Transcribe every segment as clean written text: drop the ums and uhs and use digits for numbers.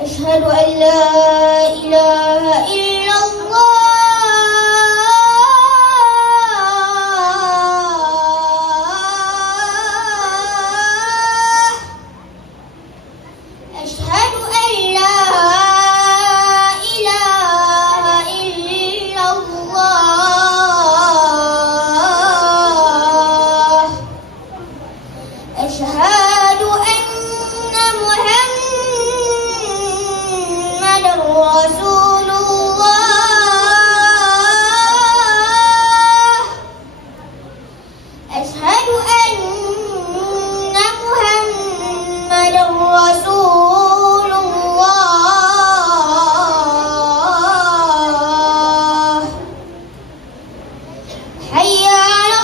أشهد أن لا إله إلا الله أشهد أن لا إله إلا الله أشهد أن محمد رسول الله أشهد أن محمد رسول الله حي على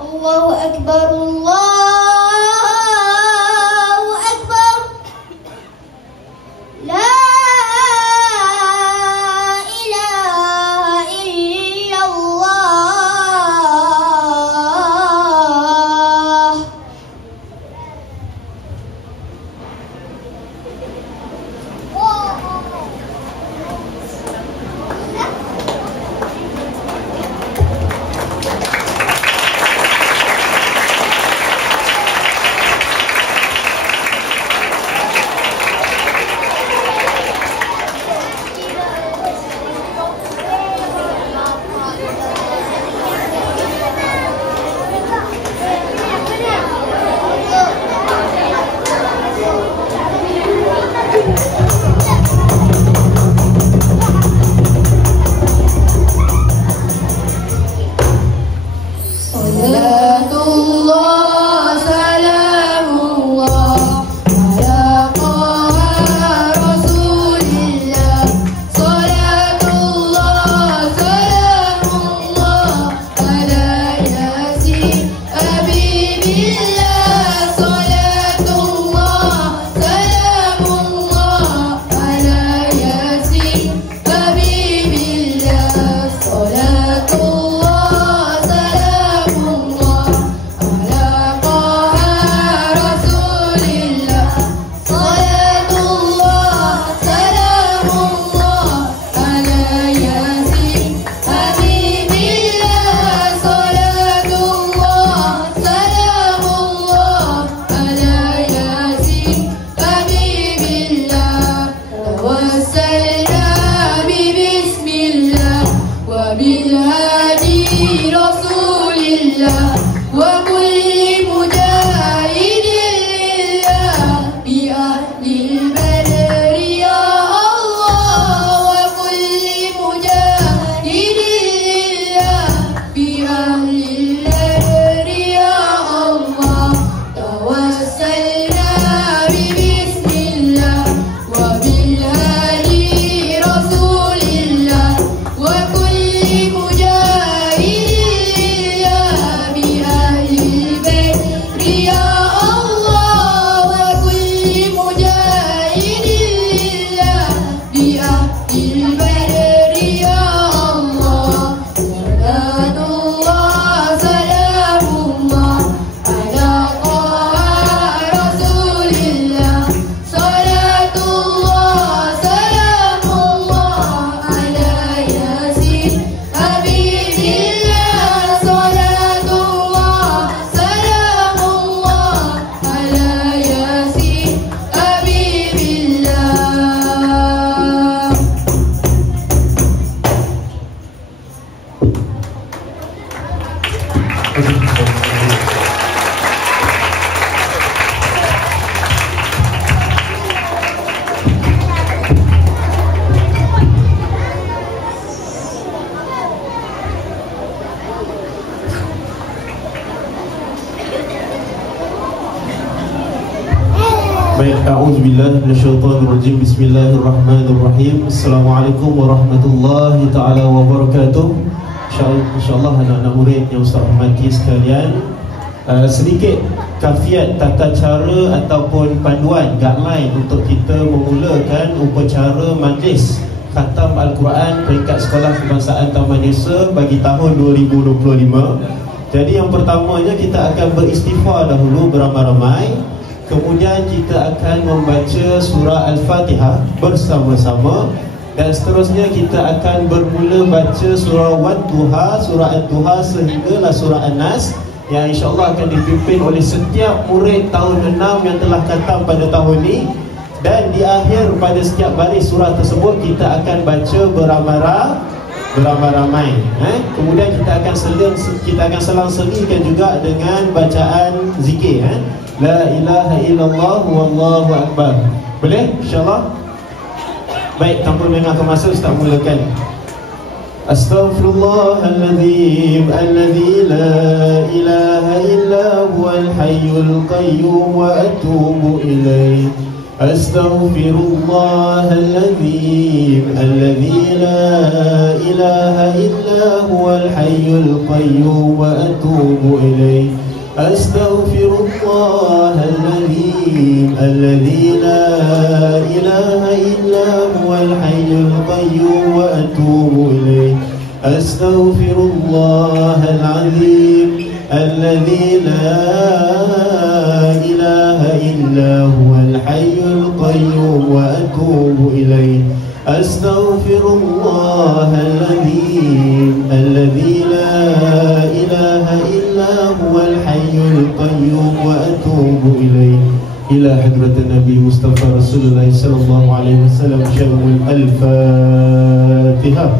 الله أكبر الله أكبر لا إله إلا الله وبالهادي رسول الله وكل مجاهد لله بأهل البدر يا الله وكل مجاهد لله بأهل البدر يا الله توسلنا ببسم الله وبالهادي A'udzubillahi minasyaitonirrajim. Bismillahirrahmanirrahim. Assalamualaikum warahmatullahi taala wabarakatuh. Insyaallah anak-anak murid yang Ustaz hormati sekalian, sedikit kafiat tata cara ataupun panduan guideline untuk kita memulakan upacara majlis khatam Al-Quran peringkat sekolah kebangsaan Taman Desa bagi tahun 2025. Jadi yang pertamanya kita akan beristighfar dahulu beramai-ramai. Kemudian kita akan membaca surah Al-Fatihah bersama-sama. Dan seterusnya kita akan bermula baca surah Wadduha, surah Ad-Duha sehinggalah surah An-Nas, yang insyaAllah akan dipimpin oleh setiap murid tahun 6 yang telah khatam pada tahun ini. Dan di akhir pada setiap baris surah tersebut kita akan baca beramai-ramai. Kemudian kita akan selang-selikan juga dengan bacaan zikir, La ilaha illallah wallahu akbar. Boleh? InsyaAllah. Baik, tanpa melengahkan masa, Ustaz mulakan. Astaghfirullahaladzim alladzi la ilaha illa huwal hayyul qayyum wa atubu ilaih. Astaghfirullahaladzim alladzi la ilaha illa huwal hayyul qayyum wa atubu ilaih. Astaghfirullahaladzim alladzi la ilaha illa huwal hayyul qayyum wa atubu ilaih. Astaghfirullahaladzim alladzi la ilaha illa huwal hayyul qayyum wa atubu ilaih. Astaghfirullahaladzim alladzi la ilaha illa huwal hayyul qayyum wa atubu ilaih. Ila hadratin Nabi Mustafa Rasulullah sallallahu alaihi wasallam. Syarul Al-Fatihah.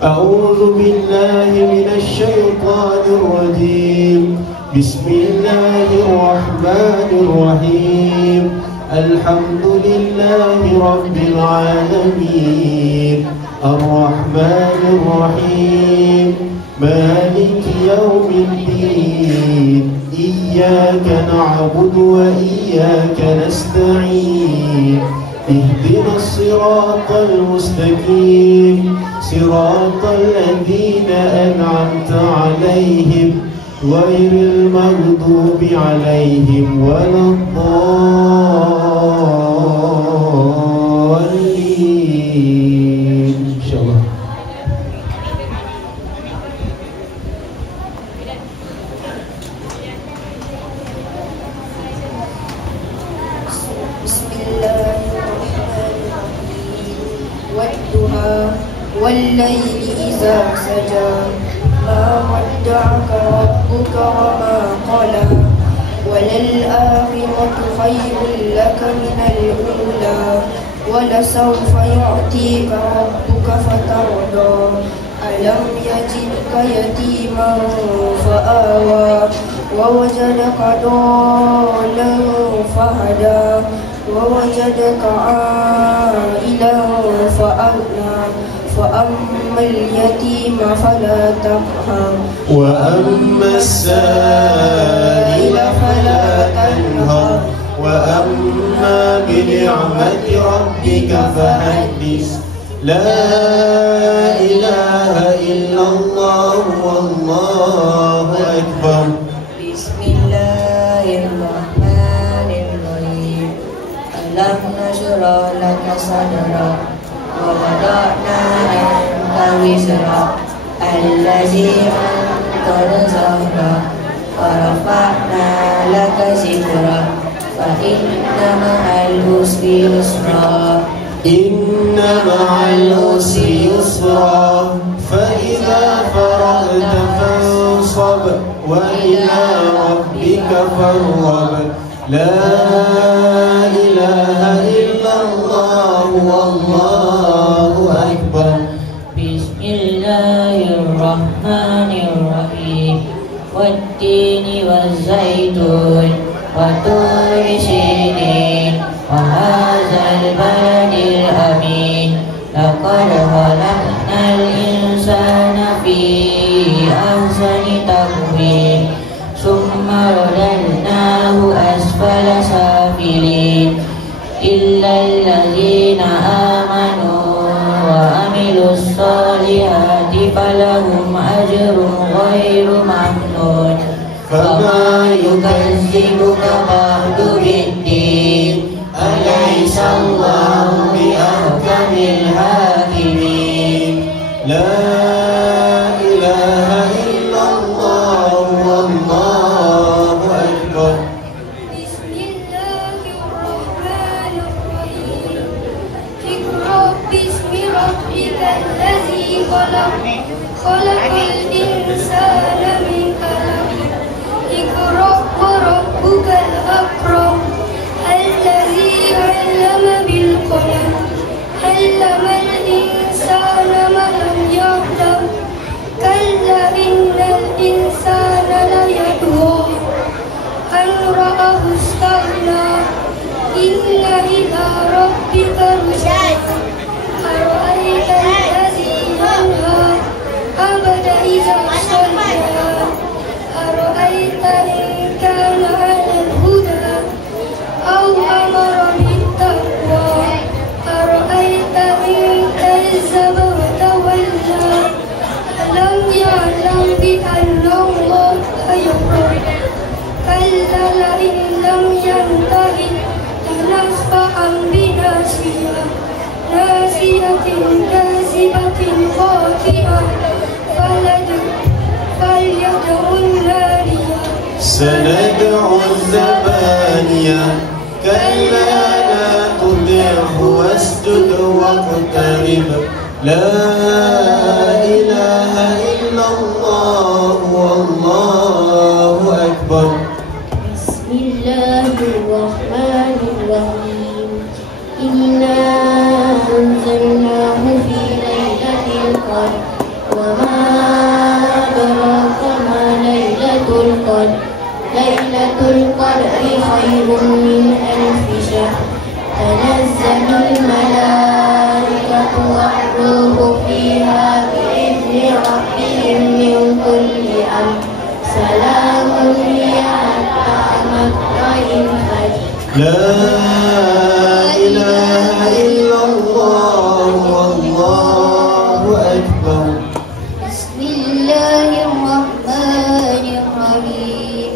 A'udzu billahi minasy syaithanir rajim. Bismillahirrahmanirrahim. Alhamdulillahi rabbil alamin. Ar-Rahmanir Rahim. Maliki yaumiddin. Iyyaka na'budu wa iyyaka nasta'in. Ihdinas siratal mustaqim. Siratal ladzina an'amta 'alaihim ghairil maghdubi 'alaihim waladdallin. Insyaallah. والليل إذا سجى ما ودعك ربك وما قلى وللآخرة خير لك من الأولى ولسوف يعطيك ربك فترضى ألم يجدك يتيما فآوى ووجدك ضالا فهدى ووجدك عائلا فأغنى فأما اليتيم فلا تقهر وأما السائل فلا تنهر وأما بنعمة ربك فحدث لا إله إلا الله والله أكبر. بسم الله الرحمن الرحيم. ألم نشرح لك صدرك ووضعنا عنك وزرك الذي أنقض ظهرك ورفعنا لك ذكرك فإن مع العسر يسرا إن مع العسر يسرا فإذا فرغت فانصب وإلى ربك فارغب لا إله إلا الله والله أكبر. بسم الله الرحمن الرحيم. والتين والزيتون وطور سينين وهذا البلد الأمين لقد خلقنا الإنسان في أحسن تقويم ثم رددناه أسفل سافلين وعملوا الصالحات فلهم أجر غير ممنون فما يكذبك بعد بالدين أليس الله بأحكم الحاكمين لا إله إلا الله والله أكبر. بسم الله الرحمن الرحيم. اقرأ باسم ربك الذي خلق الإنسان من علق. اقرأ وربك الأكرم الذي علم بالقلم علم الإنسان ما لم يعلم كلا إن الإنسان ليطغى أن رآه استغنى إن إلى ربك الرجعى أرأيت الذي ينهى عبدا إذا صلى أرأيت إن كان على الهدى أو أمر بالتقوى أرأيت إن كذب وتولى ألم يعلم بأن الله يرى كلا لئن لم ينته لنصفعا بناصية ناصية كاذبة خاطئة فليدع النادية سندع الزبانية كلا لا تطعه واسجد واقترب لا إله إلا الله والله أكبر. بسم الله الرحمن الرحيم. إنا أنزلناه في ليلة القدر وما أدراك ما ليلة القدر ليلة القدر خير من ألف شهر تنزل الملائكة والروح فيها بإذن ربهم من كل أمر سلام هي حتى مطلع الفجر. لا إله إلا الله والله أكبر. بسم الله الرحمن الرحيم.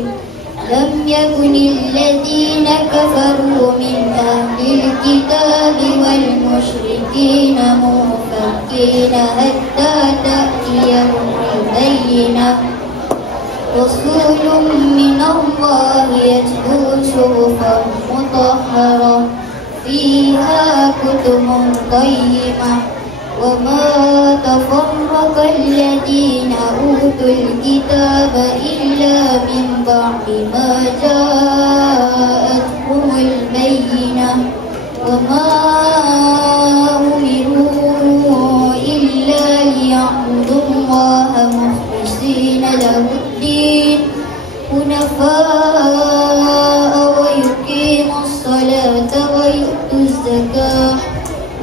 لم يكن الذين كفروا من أهل الكتاب والمشركين منفكين حتى تأتيهم البينة رسول من الله يتلو صحفا مطهرة فيها كتب قيمة وما تفرق الذين أوتوا الكتاب إلا من بعد ما جاءتهم البينة وما أمروا إلا ليعبدوا الله مخلصين له الدين حنفاء ويقيموا الصلاة ويؤتوا الزكاة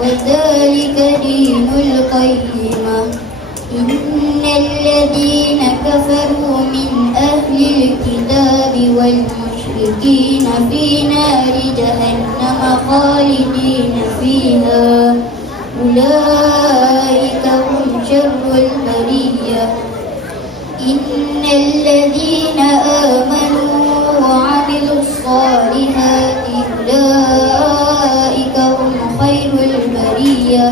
وذلك دين القيمة. إن الذين كفروا من أهل الكتاب والمشركين في نار جهنم خالدين فيها أولئك هم شر البرية. إن الذين آمنوا وعملوا الصالحات أولئك هم خير البرية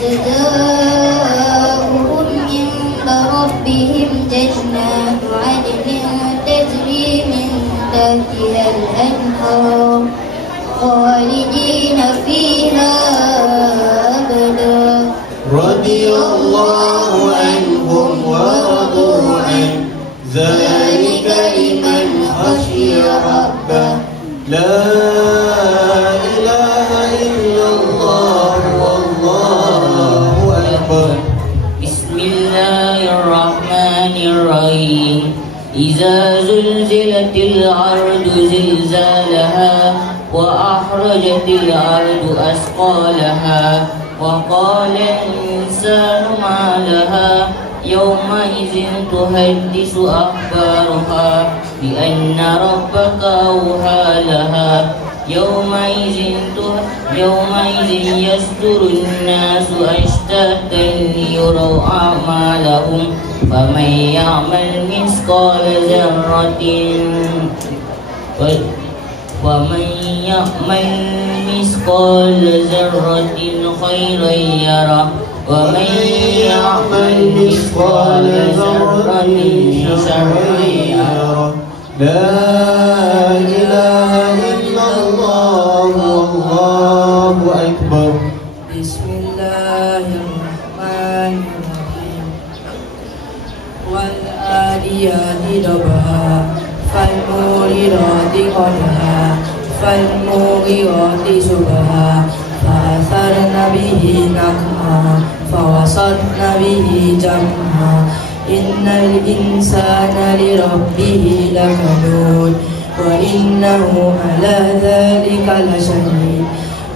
جزاؤهم عند ربهم جنات عدن تجري من تحتها الأنهار خالدين فيها أبدا رضي الله عنهم ورضوا عنه ذلك لمن خشي ربه. لا إله إلا الله والله أكبر. بسم الله الرحمن الرحيم. إذا زلزلت الأرض زلزالها وأخرجت الأرض أثقالها وقال الإنسان ما لها يومئذ تحدث أخبارها بأن ربك أوحى لها يومئذ يصدر الناس أشتاتا ليروا أعمالهم فمن يعمل مثقال ذرة خيرا يره ومن يعمل مثقال ذرة شرا يره. لا إله إلا الله والله أكبر. بسم الله الرحمن الرحيم. والعاديات ضبحا فالموريات قدحا فالمغيرات صبحا فأثرن به نقعا فوسطن به جمعا إن الإنسان لربه لكنود وإنه على ذلك لشهيد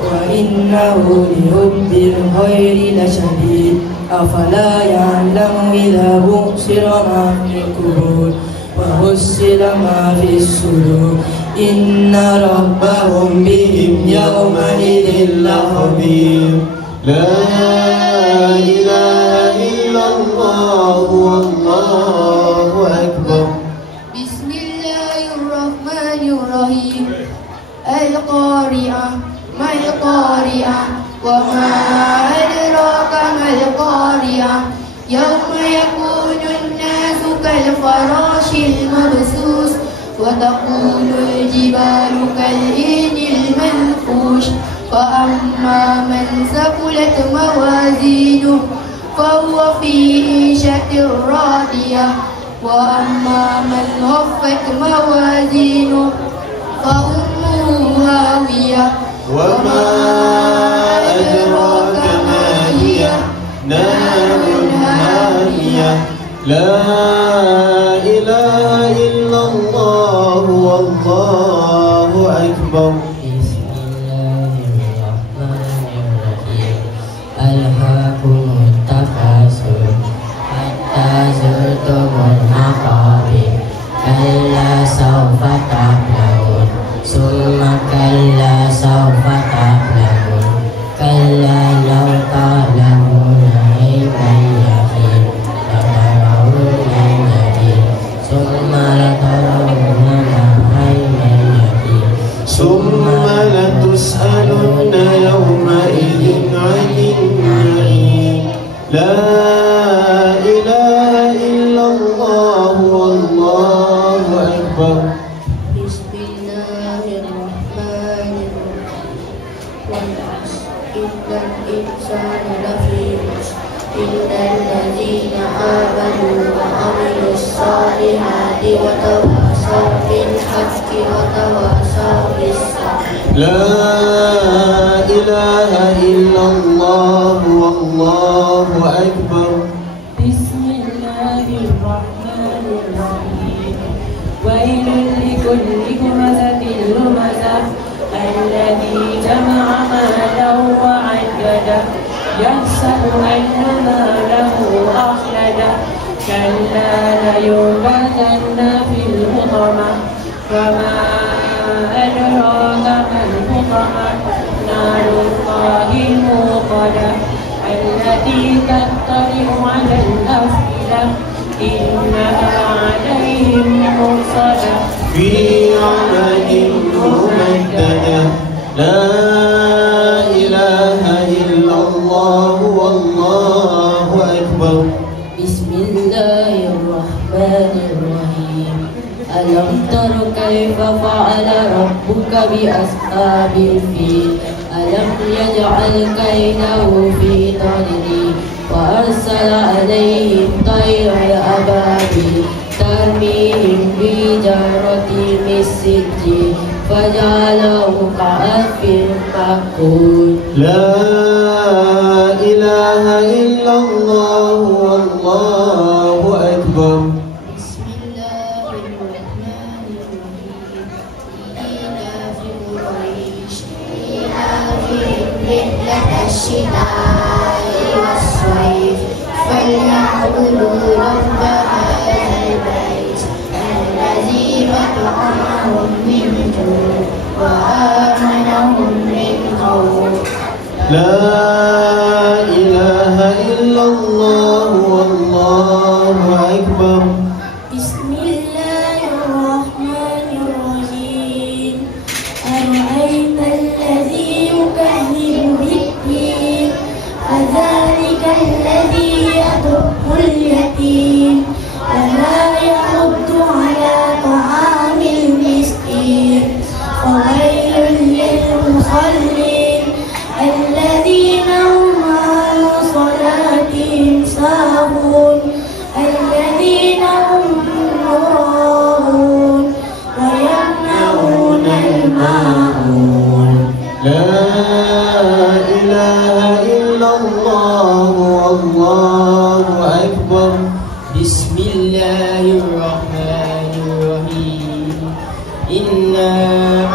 وإنه لحب الخير لشديد أفلا يعلم إذا بؤسر ما في القبور وحصل ما في الصدور إن ربهم بهم يومئذ لخبير. لا إله إلا الله والله أكبر. بسم الله الرحمن الرحيم. القارعة ما القارعة وما أدراك ما القارعة يوم يكون الناس كالفراش المبثوث وتكون الجبال كالعهن المنفوش فأما من ثقلت موازينه فهو في عيشة راضية وأما من خفت موازينه فأمه هاوية وما أدراك ما هي نار هامية. لا إله إلا الله والله أكبر. بسم الله الرحمن الرحيم. ألهاكم التكاثر حتى زرتم المقابر كلا سوف تعلمون ثم كلا سوف تعلمون كلا لو تعلمون علم اليقين لترون الجحيم ثم لترونها عين اليقين ثم لتسألن يومئذ عن النعيم. لا إله إلا الله والله أكبر. بسم الله الرحمن الرحيم. والعصر إن الإنسان لفي خسر إلا الذين آمنوا وعملوا الصالحات وتواصوا بالحق وتواصوا بالصبر. لا إله إلا الله والله أكبر. بسم الله الرحمن الرحيم. ويل لكل همزة لمزة الذي جمع مالا وعدده يحسب أن ماله أخلده كلا لينبذن في الحطمة وما أدراك ما الحطمة نار الله الموقدة التي تطلع على الأفئدة إنها عليهم مرصدة في عمد ممددة. لا إله إلا الله والله أكبر. بسم الله الرحمن الرحيم. ألم تر كيف فعل ربك بأصحاب الفيل ألم يجعل كيده في تضليل وأرسل عليهم طيرا أبابيل ترميهم بحجارة من سجيل فجعلهم كعصف مأكول. لا إله إلا الله والله أكبر. بسم الله الرحمن الرحيم. إيلاف قريش إيلافهم رحلة الشتاء والصيف فليعبدوا رب هذا البيت الذي أطعمهم من جوع وآمنهم لا إله إلا الله والله أكبر. بسم الله الرحمن الرحيم. أرأيت الذي يكذب بالدين فذلك الذي يدع اليتيم ولا يحض على طعام المسكين فويل للمصلين الذين هم عن صلاتهم ساهون الذين هم يراءون ويمنعون الماعون. لا إله إلا الله والله أكبر. بسم الله الرحمن الرحيم. إنا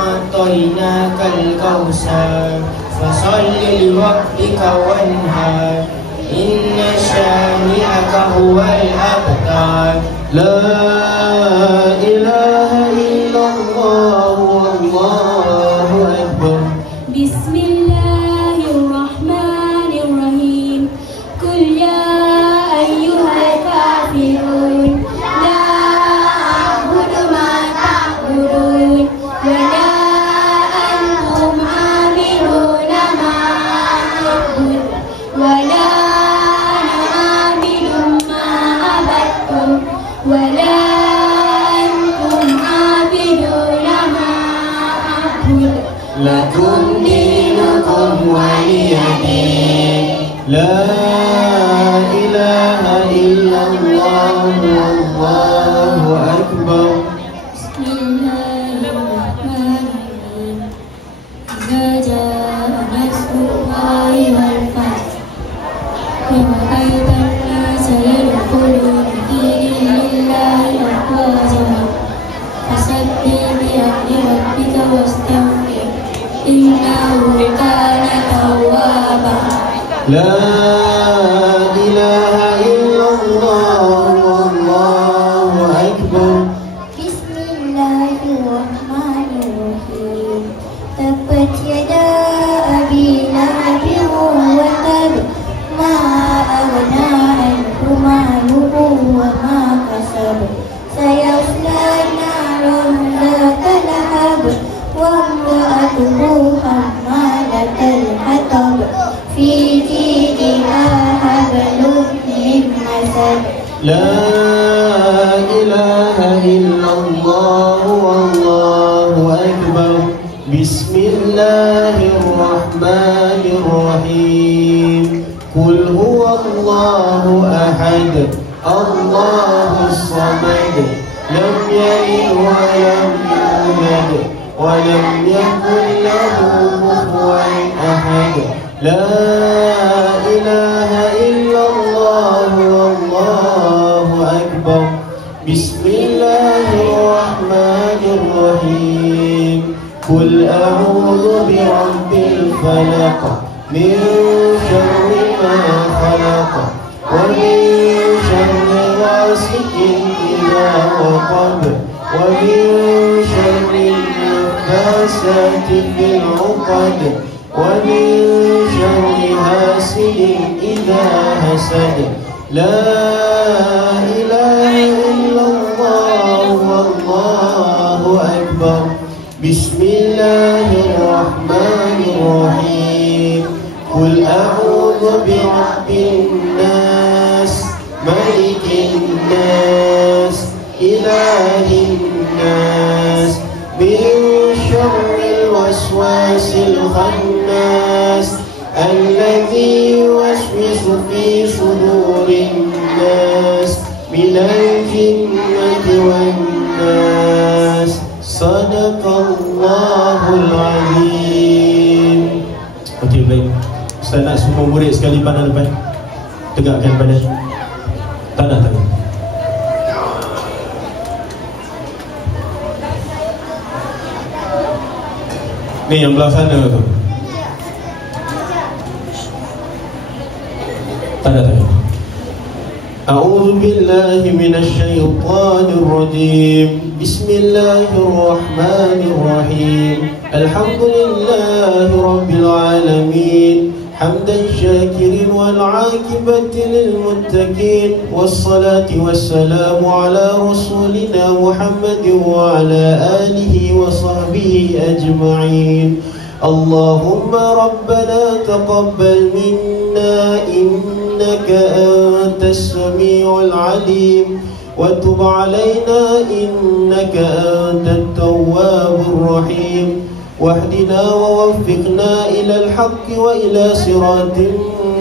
أعطيناك الكوثر فصل لربك وانهر إن شانئك هو الأبتر. لا إله إلا الله والله أكبر. بسم الله الرحمن الرحيم. قل يا أيها الكافرون لا أعبد ما تعبدون ولا أنتم عابدون ما أعبد ولا أنا عابد ما عبدتم ولا أنتم عابدون ما أعبد لكم دينكم ولي دين. لا إله إلا الله والله أكبر. بسم الله الرحمن الرحيم. إذا جاء نصر الله والفتح ورأيت الناس يدخلون في دين الله أفواجا فسبح بحمد ربك واستغفر إنه كان توابا. لا إله إلا الله والله أكبر. بسم الله الرحمن الرحيم. تبت يدا أبي لهب وتب ما أغنى عنه ماله وما كسب سيصلى نارا ذات لهب وامرأته حمالة الحطب في جيدها حبل من مسد. لا إله إلا الله والله أكبر. بسم الله الرحمن الرحيم. قل هو الله أحد الله الصمد لم يلد ولم يولد ولم يكن له كفوا أحد. لا إله إلا الله والله أكبر. بسم الله الرحمن الرحيم. قل أعوذ برب الفلق من شر ما خلق ومن شر غاسق إذا وقب ومن شر النفاثات في العقد ومن شر حاسد إذا حسد. لا إله إلا الله والله أكبر. بسم الله الرحمن الرحيم. قل أعوذ برب الناس ملك الناس إله الناس من شر الوسواس الخناس الذي يوسوس في صدور الناس من الجنة والناس. صدق الله العظيم. Okey, baik. Ustaz nak semua murid sekali pandang depan. Tegakkan badan. Tanah. Ni yang belah sana tu. Tanah. أعوذ بالله من الشيطان الرجيم. بسم الله الرحمن الرحيم. الحمد لله رب العالمين حمدا شاكرين والعاقبة للمتقين والصلاة والسلام على رسولنا محمد وعلى آله وصحبه أجمعين. اللهم ربنا تقبل منا إنك أنت السميع العليم وتب علينا إنك أنت التواب الرحيم واهدنا ووفقنا إلى الحق وإلى صراط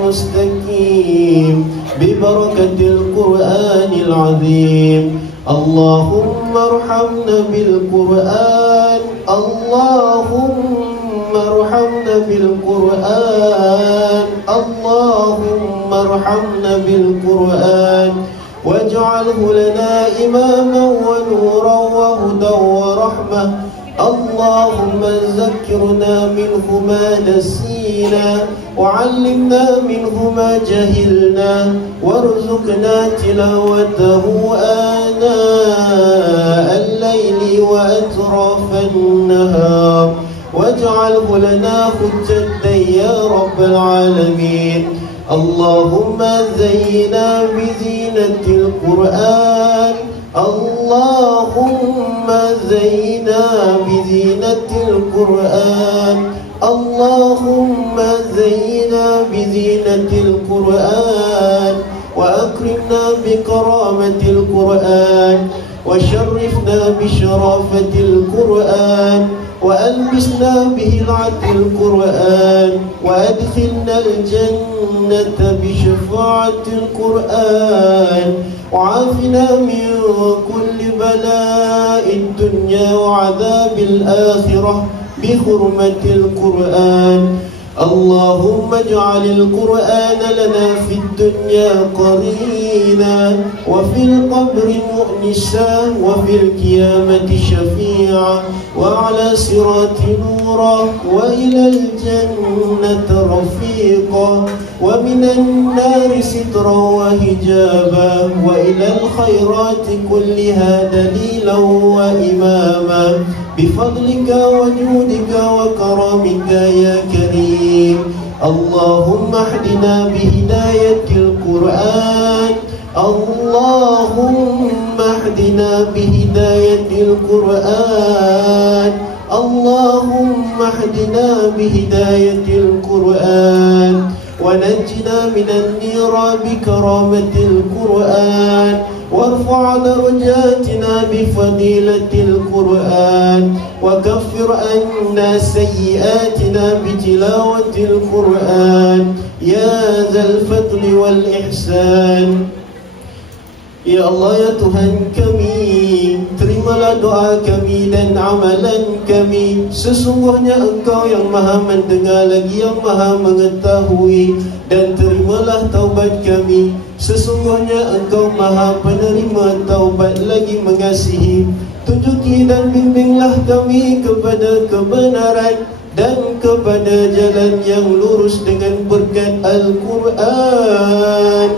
مستقيم ببركة القرآن العظيم. اللهم ارحمنا بالقرآن، اللهم ارحمنا بالقرآن، اللهم ارحمنا بالقرآن واجعله لنا إماما ونورا وهدى ورحمة. اللهم ذكرنا منه ما نسينا وعلمنا منه ما جهلنا وارزقنا تلاوته آناء الليل وأطراف النهار واجعله لنا حجة يا رب العالمين. اللهم زينا بزينة القرآن، اللهم زينا بزينة القرآن، اللهم زينا بزينة القرآن وأكرمنا بكرامة القرآن وشرفنا بشرافة القرآن وألبسنا به العدل القرآن وأدخلنا الجنة بشفاعة القرآن وعافنا من كل بلاء الدنيا وعذاب الآخرة بحرمة القرآن. اللهم اجعل القرآن لنا في الدنيا قرينا وفي القبر مؤنسا وفي القيامة شفيعا وعلى صراط نورا وإلى الجنة رفيقا ومن النار سترا وحجابا وإلى الخيرات كلها دليلا وإماما بفضلك وجودك وكرمك يا كريم. اللهم اهدنا بهداية القرآن، اللهم اهدنا بهداية القرآن، اللهم اهدنا بهداية القرآن ونجنا من النيران بكرامة القرآن وارفع درجاتنا بفضيلة القرآن وكفر عنا سيئاتنا بتلاوة القرآن يا ذا الفضل والإحسان. Ya Allah, ya Tuhan kami, terimalah doa kami dan amalan kami. Sesungguhnya Engkau yang maha mendengar lagi yang maha mengetahui. Dan terimalah taubat kami. Sesungguhnya Engkau maha penerima taubat lagi mengasihi. Tunjuki dan bimbinglah kami kepada kebenaran dan kepada jalan yang lurus dengan berkat Al-Quran.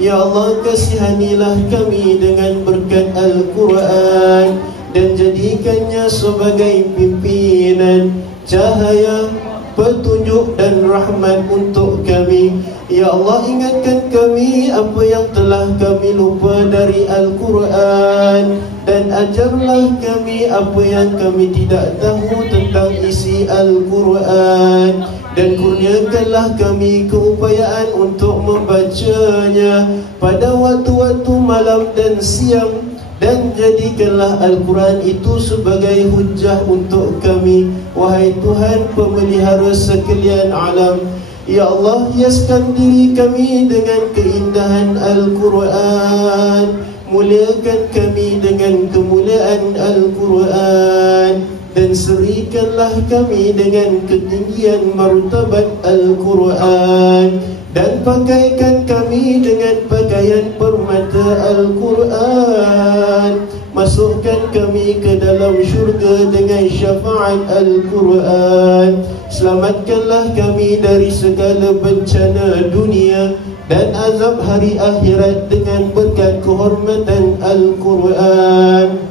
Ya Allah, kasihanilah kami dengan berkat Al-Quran dan jadikannya sebagai pimpinan, cahaya, petunjuk dan rahmat untuk kami. Ya Allah, ingatkan kami apa yang telah kami lupa dari Al-Quran dan ajarlah kami apa yang kami tidak tahu tentang isi Al-Quran. Dan kurniakanlah kami keupayaan untuk membacanya pada waktu-waktu malam dan siang. Dan jadikanlah Al-Quran itu sebagai hujjah untuk kami, wahai Tuhan pemelihara sekalian alam. Ya Allah, hiaskan diri kami dengan keindahan Al-Quran. Muliakan kami dengan kemuliaan Al-Quran. Dan serikanlah kami dengan ketinggian martabat Al-Quran. Dan pakaikan kami dengan pakaian permata Al-Quran. Masukkan kami ke dalam syurga dengan syafaat Al-Quran. Selamatkanlah kami dari segala bencana dunia dan azab hari akhirat dengan berkat kehormatan Al-Quran.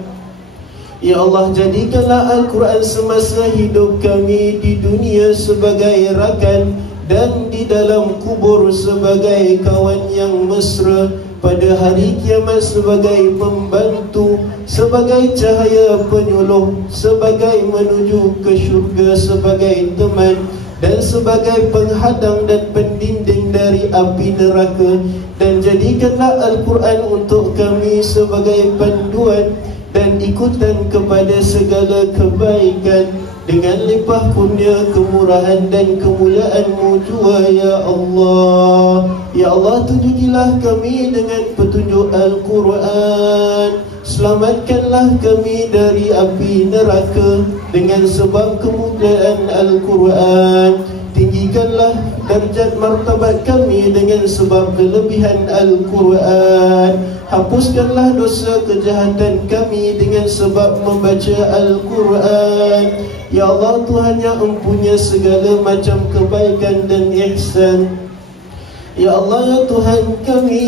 Ya Allah, jadikanlah Al-Quran semasa hidup kami di dunia sebagai rakan dan di dalam kubur sebagai kawan yang mesra, pada hari kiamat sebagai pembantu, sebagai cahaya penyuluh, sebagai menuju ke syurga sebagai teman, dan sebagai penghadang dan pendinding dari api neraka. Dan jadikanlah Al-Quran untuk kami sebagai panduan dan ikutan kepada segala kebaikan, dengan limpah kurnia, kemurahan dan kemuliaan-Mu jua ya Allah. Ya Allah, tunjukilah kami dengan petunjuk Al-Quran. Selamatkanlah kami dari api neraka dengan sebab kemuliaan Al-Quran. Tinggikanlah darjat martabat kami dengan sebab kelebihan Al-Quran. Hapuskanlah dosa kejahatan kami dengan sebab membaca Al-Quran. Ya Allah, Tuhan yang mempunyai segala macam kebaikan dan ihsan. Ya Allah, ya Tuhan kami,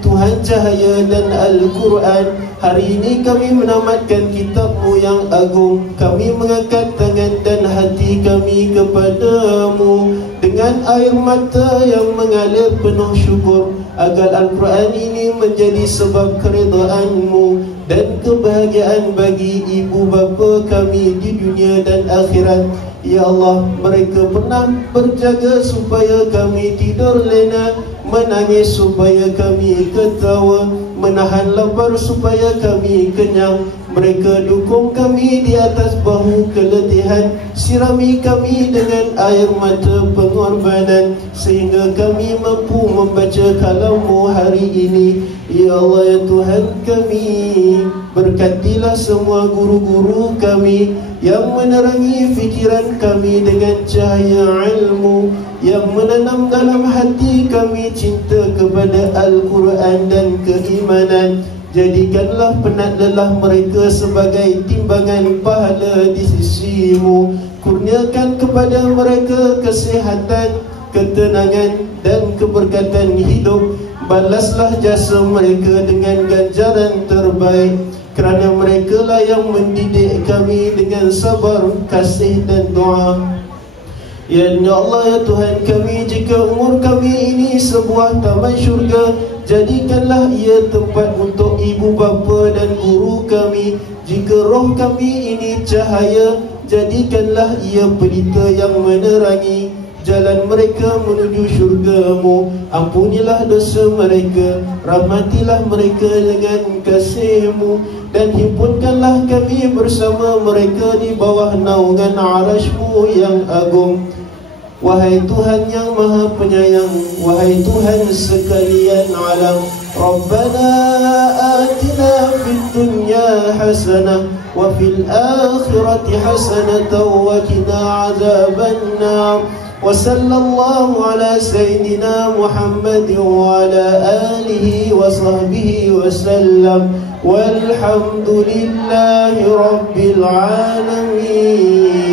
Tuhan cahaya dan Al-Quran, hari ini kami menamatkan kitab-Mu yang agung. Kami mengangkat tangan dan hati kami kepadamu dengan air mata yang mengalir penuh syukur, agar Al-Quran ini menjadi sebab keridhaan-Mu dan kebahagiaan bagi ibu bapa kami di dunia dan akhirat. Ya Allah, mereka pernah berjaga supaya kami tidur lena, menangis supaya kami ketawa, menahan lapar supaya kami kenyang. Mereka dukung kami di atas bahu keletihan, sirami kami dengan air mata pengorbanan, sehingga kami mampu membaca kalam-Mu hari ini. Ya Allah, ya Tuhan kami, berkatilah semua guru-guru kami yang menerangi fikiran kami dengan cahaya ilmu, yang menanam dalam hati kami cinta kepada Al-Quran dan keimanan. Jadikanlah penat lelah mereka sebagai timbangan pahala di sisi-Mu. Kurniakan kepada mereka kesihatan, ketenangan dan keberkatan hidup. Balaslah jasa mereka dengan ganjaran terbaik, kerana merekalah yang mendidik kami dengan sabar, kasih dan doa. Ya Allah, ya Tuhan kami, jika umur kami ini sebuah taman syurga, jadikanlah ia tempat untuk ibu bapa dan guru kami. Jika roh kami ini cahaya, jadikanlah ia pelita yang menerangi jalan mereka menuju syurga-Mu. Ampunilah dosa mereka, rahmatilah mereka dengan kasih-Mu, dan himpunkanlah kami bersama mereka di bawah naungan arasy-Mu yang agung. Wahai Tuhan yang Maha Penyayang, wahai Tuhan sekalian alam, Rabbana atina fid dunya hasanah wa fil akhirati hasanatan wa qina azabannar. Wa sallallahu ala sayyidina Muhammad wa ala alihi wa sahbihi wa sallam. Walhamdulillahi rabbil alamin.